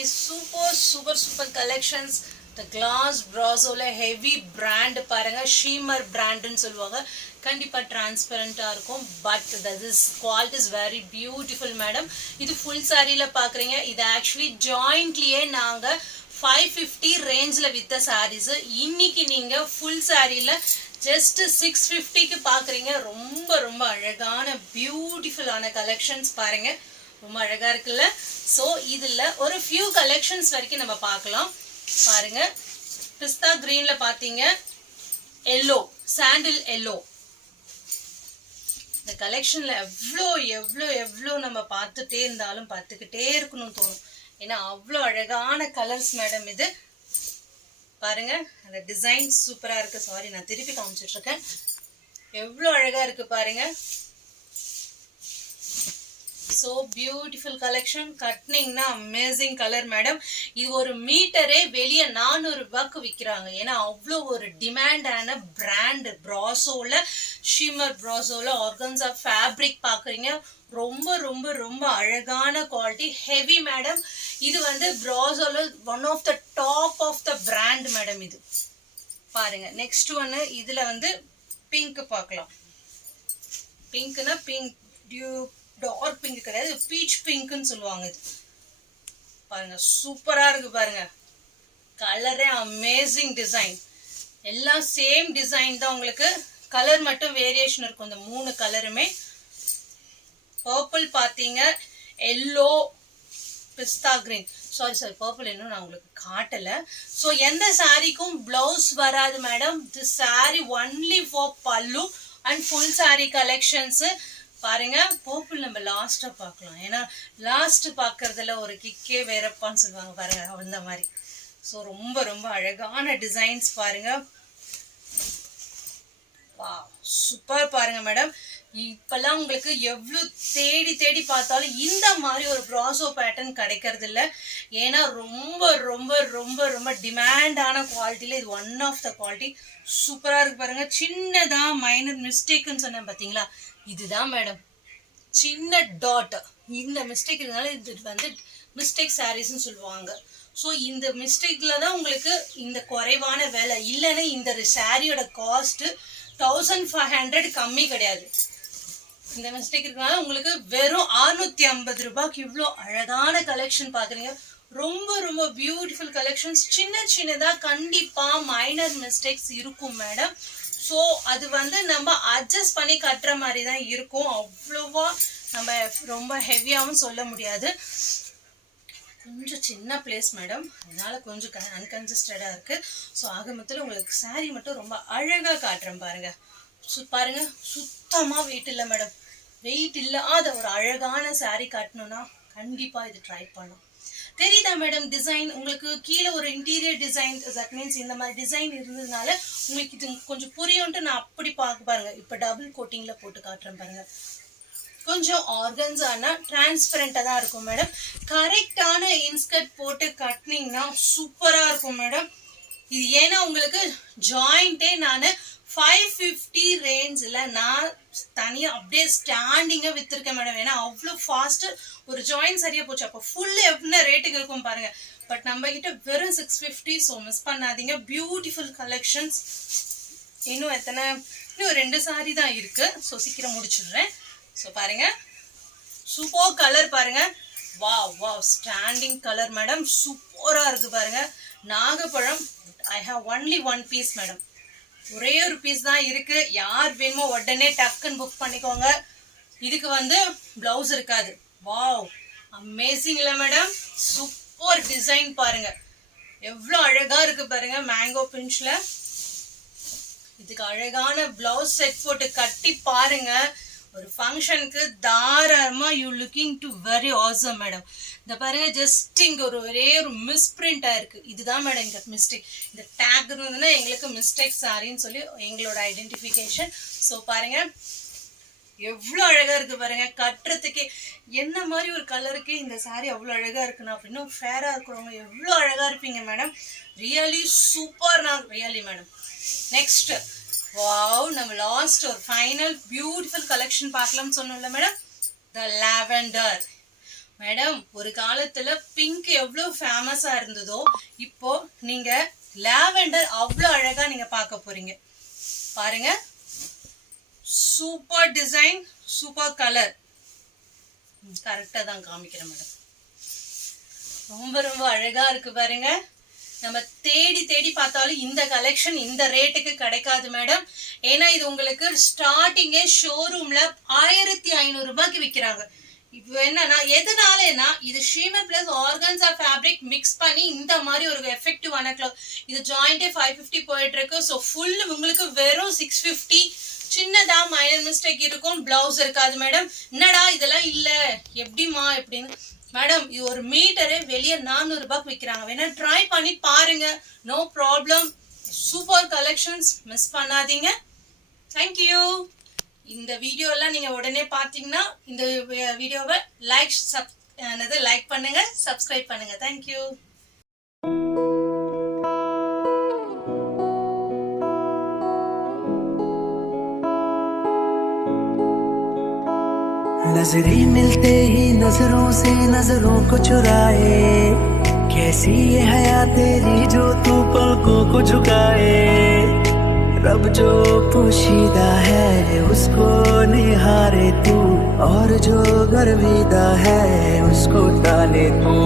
இன்னைக்கு super collections. the glass brazoல heavy brand பாருங்க, shimmer brand ன்னு சொல்லுவாங்க. கண்டிப்பா டிரான்ஸ்பரண்டா இருக்கும். But this quality is very beautiful madam. இது full sareeல பாக்குறீங்க. இது actually jointலியே நாங்க 550 ரேஞ்ச்ல வித்த sarees. இன்னைக்கு நீங்க full sareeல just 650 க்கு பாக்குறீங்க. ரொம்ப அழகான பியூட்டிஃபுல்லான கலெக்ஷன்ஸ் பாருங்க. ரொம்ப அழகா இருக்குல்ல. சோ இதுல ஒரு few collections வரைக்கும் நம்ம பார்க்கலாம். பாருங்க, பிஸ்தா கிரீன்ல பாத்தீங்க, yellow, sandal yellow. இந்த கலெக்ஷன்ல எவ்வளோ நம்ம பார்த்துட்டே இருந்தாலும் பார்த்துக்கிட்டே இருக்கணும் தோணும். ஏன்னா அவ்வளோ அழகான கலர்ஸ் மேடம். இது பாருங்க, அந்த டிசைன் சூப்பரா இருக்கு. சாரி, நான் திருப்பி காமிச்சிட்டு இருக்கேன். எவ்வளோ அழகா இருக்கு பாருங்க. so beautiful collection. கட்னிங்னா அமேசிங் கலர் மேடம். இது ஒரு மீட்டரே வெளியே 400 ரூபாய்க்கு விற்கிறாங்க. ஏன்னா அவ்வளோ ஒரு டிமாண்டான பிராண்ட். பிராசோல, ஷிம்மர் பிராசோல ஆர்கன்ஸா ஃபேப்ரிக் பாக்குறீங்க. ரொம்ப அழகான குவாலிட்டி, ஹெவி மேடம். இது வந்து பிராசோல one of the top of the brand madam. இது பாருங்க. நெக்ஸ்ட் ஒன்னு, இதுல வந்து பிங்க் பார்க்கலாம். பிங்க்னா பிங்க் டியூப், டார்க் பிங்க் கிடையாது, பீச் பிங்க்னு சொல்லுவாங்க. இது பாருங்க, சூப்பரா இருக்கு பாருங்க. கலரே அமேசிங் டிசைன். எல்லாம் சேம் டிசைன் தான், உங்களுக்கு கலர் மட்டும் வேரியேஷன் இருக்கும். இந்த 3 கலருமே. பர்பிள் பாத்தீங்க, எல்லோ, பிஸ்தா கிரீன். சாரி பர்பிள் இன்னும் நான் உங்களுக்கு காட்டல. சோ எந்த சாரிக்கும் பிளவுஸ் வராது madam. This sorry only for பல்லு அண்ட் ஃபுல் சாரி கலெக்ஷன்ஸ். பாருங்க, பர்பிள் நம்ம லாஸ்டா பார்க்கலாம். ஏன்னா லாஸ்ட் பாக்குறதுல ஒரு கிக்கே வேறப்பான்னு சொல்லுவாங்க பாருங்க, அந்த மாதிரி. ஸோ ரொம்ப அழகான டிசைன்ஸ் பாருங்க. வா, சூப்பர் பாருங்க மேடம். இப்பெல்லாம் உங்களுக்கு எவ்வளவு தேடி பார்த்தாலும் இந்த மாதிரி ஒரு ப்ராசோ பேட்டர்ன் கிடைக்கிறது இல்ல. ஏன்னா ரொம்ப டிமாண்டான குவாலிட்டியில இது ஒன் ஆஃப் த குவாலிட்டி. சூப்பரா இருக்கு பாருங்க. சின்னதா மைனர் மிஸ்டேக்னு சொன்னேன் பாத்தீங்களா, இதுதான் மேடம். சின்ன டாட், இந்த மிஸ்டேக் இருந்தாலும் இது வந்து மிஸ்டேக் சாரீஸ்ன்னு சொல்லுவாங்க. ஸோ இந்த மிஸ்டேக்ல தான் உங்களுக்கு இந்த குறைவான வேலை. இல்லைன்னா இந்த சாரியோட காஸ்ட் 1500 கம்மி கிடையாது. இந்த மிஸ்டேக் இருக்கனால உங்களுக்கு வெறும் 650 ரூபாய்க்கு இவ்வளோ அழகான கலெக்ஷன் பாக்குறீங்க. ரொம்ப பியூட்டிஃபுல் கலெக்ஷன்ஸ். சின்னதா கண்டிப்பா மைனர் மிஸ்டேக்ஸ் இருக்கும் மேடம். ஸோ அது வந்து நம்ம அட்ஜஸ்ட் பண்ணி கட்டுற மாதிரி தான் இருக்கும். அவ்வளோவா நம்ம ரொம்ப ஹெவியாகவும் சொல்ல முடியாது. கொஞ்சம் சின்ன பிளேஸ் மேடம், அதனால கொஞ்சம் அன்கன்ஜஸ்டடா இருக்கு. ஸோ ஆக மொத்தத்தில் உங்களுக்கு சாரி மட்டும் ரொம்ப அழகா காட்டுறேன் பாருங்க. பாருங்க, சுத்தமா வெயிட் இல்லை மேடம். வெயிட் இல்லாத ஒரு அழகான சாரி காட்டணும்னா கண்டிப்பா இது ட்ரை பண்ணும். தெரியுதா மேடம்? டிசைன் உங்களுக்கு கீழே ஒரு இன்டீரியர் டிசைன், தட் மீன்ஸ் இந்த மாதிரி டிசைன் இருந்ததுனால உங்களுக்கு இது கொஞ்சம் புரியும்ட்டு நான் அப்படி பார்க்க பாருங்க. இப்ப டபுள் கோட்டிங்ல போட்டு காட்டுறேன் பாருங்க. கொஞ்சம் ஆர்கன்ஸானா டிரான்ஸ்பரண்டா தான் இருக்கும் மேடம். கரெக்டான இன்ஸ்கர்ட் போட்டு கட்டினீங்கன்னா சூப்பரா இருக்கும் மேடம். இது ஏன்னா உங்களுக்கு ஜாயிண்டே நான் 550 ரேஞ்சில் நான் தனியா அப்படியே ஸ்டாண்டிங்கா வித்திருக்கேன் மேடம். ஏன்னா அவ்வளோ ஃபாஸ்ட் ஒரு ஜாயின் சரியா போச்சு. அப்போ ஃபுல் என்ன ரேட்டுக்கு இருக்கும் பாருங்க. பட் நம்ம கிட்ட வெறும் 650. ஸோ மிஸ் பண்ணாதீங்க. Beautiful collections. இன்னும் 2 சாரி தான் இருக்கு. ஸோ சீக்கிரம் முடிச்சிடுறேன். ஸோ பாருங்க, சூப்பர் கலர் பாருங்க. வா ஸ்டாண்டிங் கலர் மேடம். சூப்பரா இருக்கு பாருங்க. நாகப்பழம். I have only 1 piece madam. ஒரே ஒரு பீஸ் தான் இருக்கு. யார் வேணுமோ உடனே டக்குன்னு புக் பண்ணிக்கோங்க. இதுக்கு வந்து பிளவுஸ் இருக்காது. வாவ், அமேசிங் இல்ல மேடம்? சூப்பர் டிசைன் பாருங்க. எவ்வளவு அழகா இருக்கு பாருங்க. மேங்கோ பிஞ்ச்ல இதுக்கு அழகான பிளவுஸ் செட் போட்டு கட்டி பாருங்க. ஒரு ஃபங்க்ஷனுக்கு தாராளமா you looking to very awesome madam. இந்த பாருங்க, ஜஸ்ட் இங்க ஒரே ஒரு மிஸ்பிரிண்ட் ஆயிருக்கு. இதுதான் மேடம் இங்க மிஸ்டேக். இந்த டேக் இருந்ததுன்னா எங்களுக்கு மிஸ்டேக் சாரின்னு சொல்லி எங்களோட ஐடென்டிஃபிகேஷன். ஸோ பாருங்க, எவ்வளவு அழகா இருக்கு பாருங்க. கட்டுறதுக்கே என்ன மாதிரி ஒரு கலருக்கு இந்த சாரி அவ்வளவு அழகா இருக்குன்னா, அப்படின்னா ஃபேரா இருக்கிறவங்க எவ்வளவு அழகா இருப்பீங்க மேடம். Really super. நான் ரியலி மேடம். நெக்ஸ்ட், வாவ், நம்ம லாஸ்ட் ஒரு ஃபைனல் பியூட்டிஃபுல் கலெக்ஷன் பார்க்கலாம்னு சொன்னோம்ல மேடம். த லாவெண்டர். மேடம் ஒரு காலத்துல பிங்க் எவ்வளவு ஃபேமஸா இருந்ததோ இப்போ நீங்க லாவெண்டர் அவ்வளவு அழகா நீங்க பார்க்க போறீங்க. பாருங்க, சூப்பர் டிசைன், சூப்பர் கலர். கரெக்டா தான் காமிக்கிறேன் மேடம். ரொம்ப ரொம்ப அழகா இருக்கு பாருங்க. நம்ம தேடி தேடி பார்த்தாலும் இந்த கலெக்ஷன் இந்த ரேட்டுக்கு கிடைக்காது மேடம். ஏன்னா இது உங்களுக்கு ஸ்டார்டிங்கே ஷோரூம்ல 1500 ரூபாய்க்கு விற்கிறாங்க. இப்போ என்னன்னா எதனாலனா இது ஷீமர் பிளஸ் ஆர்கன்ஸா ஃபேப்ரிக் மிக்ஸ் பண்ணி இந்த மாதிரி ஒரு எஃபெக்டிவான கிளாத். இது ஜாயிண்டே 550 போயிட்டு இருக்கு. ஸோ ஃபுல் உங்களுக்கு வெறும் 650. சின்னதா மைனர் மிஸ்டேக் இருக்கும், பிளவுஸ் இருக்காது மேடம். என்னடா இதெல்லாம் இல்ல எப்படிமா எப்படின்னு மேடம், இது ஒரு மீட்டரு வெளியே 400 ரூபாய்க்கு விற்கிறாங்க. வேணா ட்ரை பண்ணி பாருங்க, no problem. Super collections, miss பண்ணாதீங்க. தேங்க்யூ. இந்த வீடியோலாம் நீங்க உடனே பார்த்தீங்கன்னா இந்த வீடியோவை லைக் பண்ணுங்க, சப்ஸ்கிரைப் பண்ணுங்க. தேங்க்யூ. नजरें मिलते ही नजरों से नजरों को चुराए, कैसी ये हया तेरी जो तू पलकों को झुकाए। रब जो पोशीदा है उसको निहारे तू, और जो गर्विदा है उसको टाले तू।